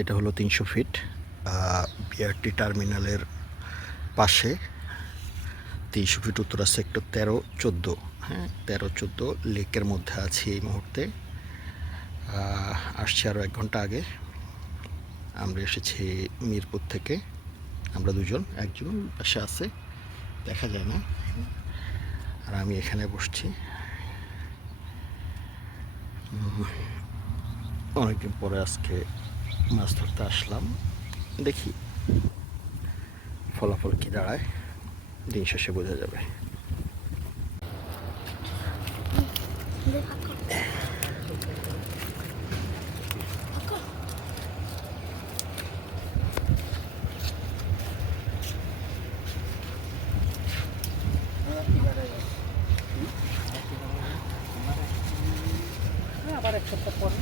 এটা হলো তিনশো ফিট বিআরটি টার্মিনালের পাশে। তিনশো ফিট উত্তরা সেক্টর তেরো চোদ্দ হ্যাঁ তেরো চোদ্দ লেকের মধ্যে আছি এই মুহূর্তে। আসছি আরও এক ঘণ্টা আগে। আমরা এসেছি মিরপুর থেকে। আমরা দুজন, একজন পাশে আছে, দেখা যায় না। আর আমি এখানে বসছি। অনেকদিন পরে আজকে মাছ ধরতে আসলাম। দেখি ফলাফল কি দাঁড়ায়। দিন শেষে বোঝা যাবে। আবার এক সপ্তাহ পরে।